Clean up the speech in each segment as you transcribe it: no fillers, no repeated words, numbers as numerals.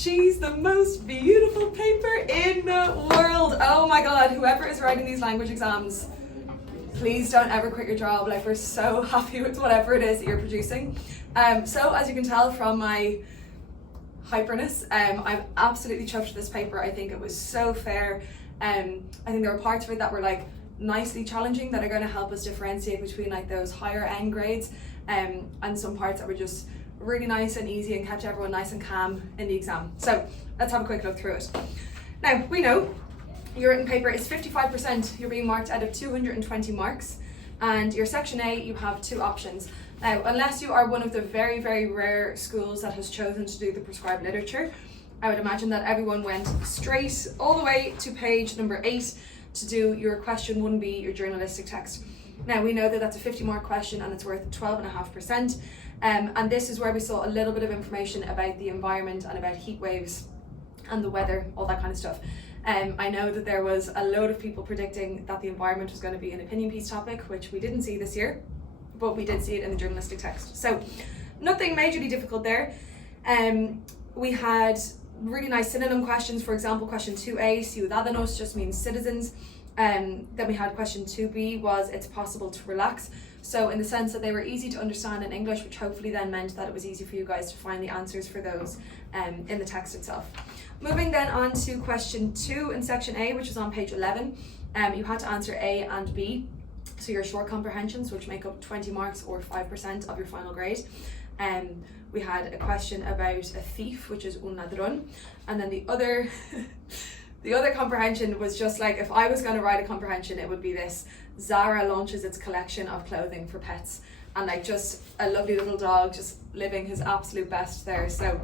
She's the most beautiful paper in the world. Oh my God, whoever is writing these language exams, please don't ever quit your job. Like, we're so happy with whatever it is that you're producing. So as you can tell from my hyperness, I'm absolutely chuffed with this paper. I think it was so fair. I think there were parts of it that were like nicely challenging that are going to help us differentiate between like those higher end grades, and some parts that were just really nice and easy and kept everyone nice and calm in the exam. So let's have a quick look through it. Now, we know your written paper is 55%. You're being marked out of 220 marks, and your section A, you have two options. Now, unless you are one of the very, very rare schools that has chosen to do the prescribed literature, I would imagine that everyone went straight all the way to page number 8 to do your question 1B, your journalistic text. Now, we know that that's a 50 mark question and it's worth 12.5%. And this is where we saw a little bit of information about the environment and about heat waves and the weather, all that kind of stuff. I know that there was a load of people predicting that the environment was going to be an opinion piece topic, which we didn't see this year, but we did see it in the journalistic text. So nothing majorly difficult there. We had really nice synonym questions. For example, question 2A, ciudadanos, just means citizens. Then we had question 2B was it's possible to relax. So in the sense that they were easy to understand in English, which hopefully then meant that it was easy for you guys to find the answers for those in the text itself. Moving then on to question 2 in section A, which is on page 11. You had to answer A and B. So your short comprehensions, which make up 20 marks or 5% of your final grade. We had a question about a thief, which is un ladrón. And then the other the other comprehension was just like, if I was going to write a comprehension, it would be this: Zara launches its collection of clothing for pets. And like just a lovely little dog just living his absolute best there. So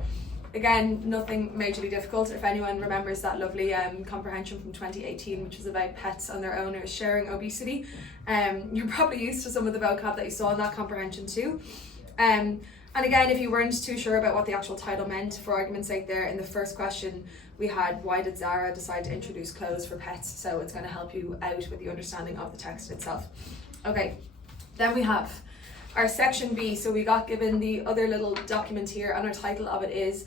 again, nothing majorly difficult. If anyone remembers that lovely comprehension from 2018, which was about pets and their owners sharing obesity, you're probably used to some of the vocab that you saw in that comprehension too. And again, if you weren't too sure about what the actual title meant, for argument's sake there, in the first question, we had, why did Zara decide to introduce clothes for pets? So it's going to help you out with the understanding of the text itself. Okay, then we have our section B. So we got given the other little document here, and our title of it is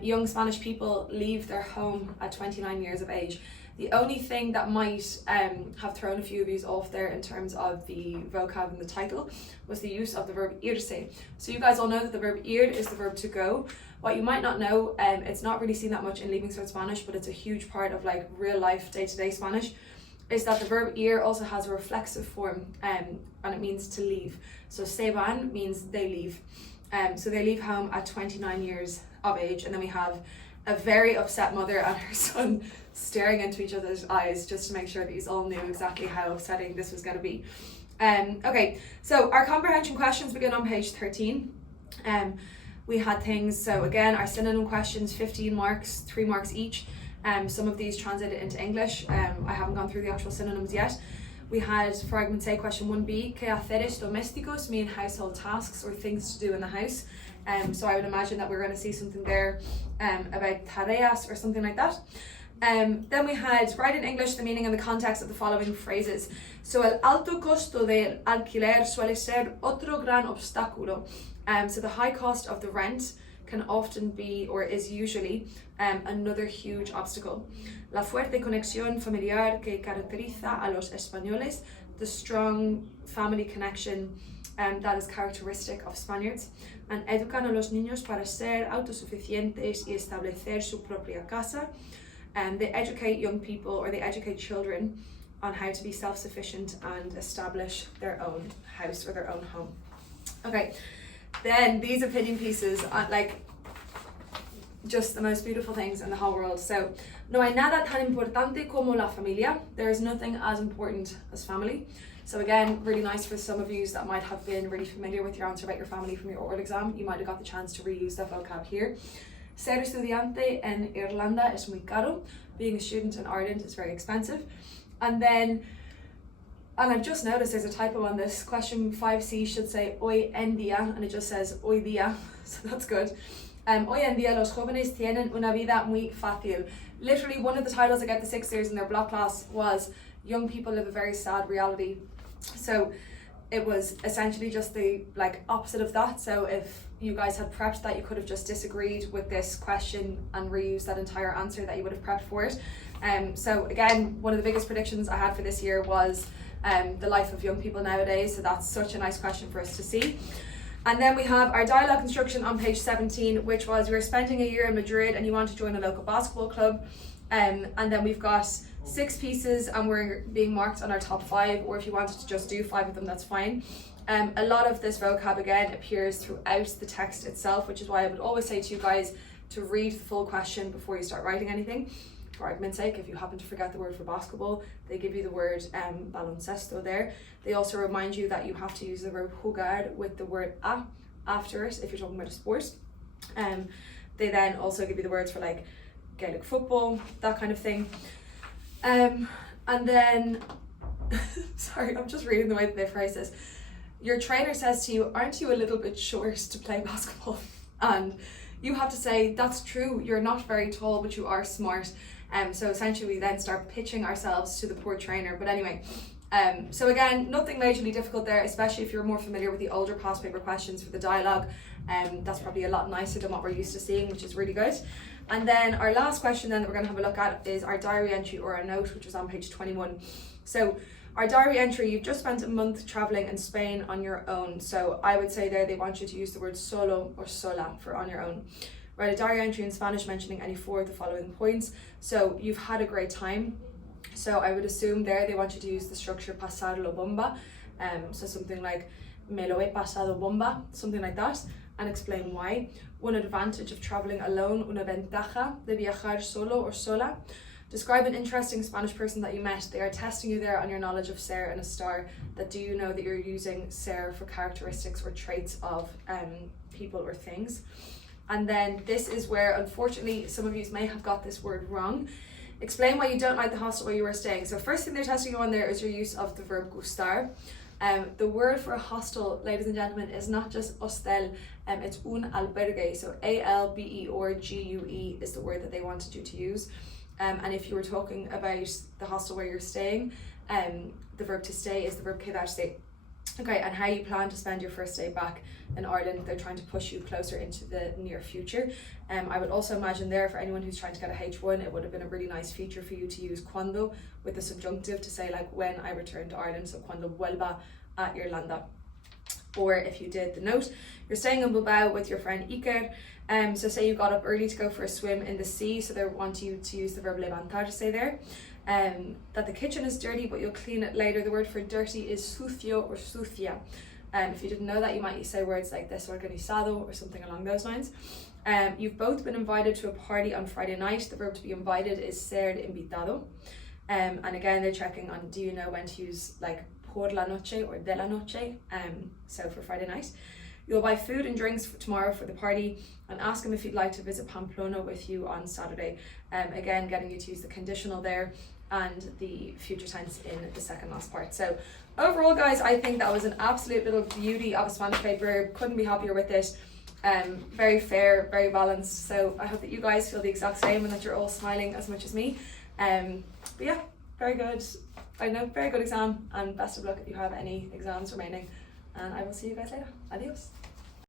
Young Spanish People Leave Their Home at 29 years of age. The only thing that might have thrown a few of you off there in terms of the vocab in the title was the use of the verb irse. So you guys all know that the verb ir is the verb to go. What you might not know, it's not really seen that much in Leaving Cert Spanish, but it's a huge part of like real life day-to-day Spanish, is that the verb ir also has a reflexive form, and it means to leave. So se van means they leave. So they leave home at 29 years of age, and then we have a very upset mother and her son staring into each other's eyes just to make sure that you all knew exactly how upsetting this was going to be. Okay, so our comprehension questions begin on page 13. We had things, so again, our synonym questions, 15 marks, 3 marks each. Some of these translated into English. I haven't gone through the actual synonyms yet. We had, for argument's sake, question 1B, quehaceres domésticos, mean household tasks or things to do in the house. So I would imagine that we're going to see something there about tareas or something like that. Then we had, write in English the meaning and the context of the following phrases. So el alto costo del alquiler suele ser otro gran obstáculo. So the high cost of the rent can often be, or is usually, another huge obstacle. La fuerte conexión familiar que caracteriza a los españoles, the strong family connection that is characteristic of Spaniards. And educan a los niños para ser autosuficientes y establecer su propia casa. They educate young people, or they educate children on how to be self-sufficient and establish their own house or their own home. Okay, then these opinion pieces are like just the most beautiful things in the whole world. So, no hay nada tan importante como la familia. There is nothing as important as family. So again, really nice for some of you that might have been really familiar with your answer about your family from your oral exam. You might have got the chance to reuse that vocab here. Ser estudiante en Irlanda es muy caro. Being a student in Ireland is very expensive. And then, and I've just noticed there's a typo on this. Question 5C should say hoy en día, and it just says hoy día, so that's good. Hoy en día los jóvenes tienen una vida muy fácil. Literally, one of the titles I got the sixthers in their block class was young people live a very sad reality. So it was essentially just the like opposite of that. So if you guys had prepped that, you could have just disagreed with this question and reused that entire answer that you would have prepped for it. So again, one of the biggest predictions I had for this year was the life of young people nowadays, so that's such a nice question for us to see. And then we have our dialogue instruction on page 17, which was, you were spending a year in Madrid and you want to join a local basketball club. And then we've got 6 pieces and we're being marked on our top 5, or if you wanted to just do 5 of them, that's fine. A lot of this vocab again appears throughout the text itself, which is why I would always say to you guys to read the full question before you start writing anything. For argument's sake, if you happen to forget the word for basketball, they give you the word baloncesto there. They also remind you that you have to use the verb jugar with the word a after it if you're talking about a sport. They then also give you the words for like Gaelic football, that kind of thing. And then, sorry, I'm just reading the way that they phrase this. Your trainer says to you, aren't you a little bit short to play basketball? And you have to say, that's true, you're not very tall, but you are smart. So essentially we then start pitching ourselves to the poor trainer. But anyway, so again, nothing majorly difficult there, especially if you're more familiar with the older past paper questions for the dialogue. That's probably a lot nicer than what we're used to seeing, which is really good. And then our last question then that we're going to have a look at is our diary entry or our note, which was on page 21. So our diary entry, you've just spent a month traveling in Spain on your own. So I would say there they want you to use the word solo or sola for on your own. Write a diary entry in Spanish mentioning any 4 of the following points. So you've had a great time. So I would assume there they want you to use the structure pasarlo bomba. So something like me lo he pasado bomba, something like that, and explain why. One advantage of traveling alone, una ventaja de viajar solo or sola. Describe an interesting Spanish person that you met. They are testing you there on your knowledge of ser and a star. That do you know that you're using ser for characteristics or traits of people or things. And then this is where, unfortunately, some of you may have got this word wrong. Explain why you don't like the hostel where you were staying. So first thing they're testing you on there is your use of the verb gustar. The word for a hostel, ladies and gentlemen, is not just hostel, it's un albergue. So albergue is the word that they wanted you to use. And if you were talking about the hostel where you're staying, the verb to stay is the verb quedarse. Okay, and how you plan to spend your first day back in Ireland, they're trying to push you closer into the near future. I would also imagine there, for anyone who's trying to get a H1, it would have been a really nice feature for you to use cuando with the subjunctive to say like when I return to Ireland, so cuando vuelva a Irlanda. Or if you did the note, you're staying in Bilbao with your friend Iker. So say you got up early to go for a swim in the sea, so they want you to use the verb levantar to say there. That the kitchen is dirty, but you'll clean it later. The word for dirty is sucio or sucia. If you didn't know that, you might say words like desorganizado or something along those lines. You've both been invited to a party on Friday night. The verb to be invited is ser invitado. And again, they're checking on, do you know when to use like por la noche or de la noche? So for Friday night. You'll buy food and drinks for tomorrow for the party and ask him if he'd like to visit Pamplona with you on Saturday. Again, getting you to use the conditional there and the future tense in the second last part. So overall, guys, I think that was an absolute little beauty of a Spanish paper. Couldn't be happier with it. Very fair, very balanced. So I hope that you guys feel the exact same and that you're all smiling as much as me. But yeah, very good. I know, very good exam, and best of luck if you have any exams remaining. And I will see you guys later. Adios.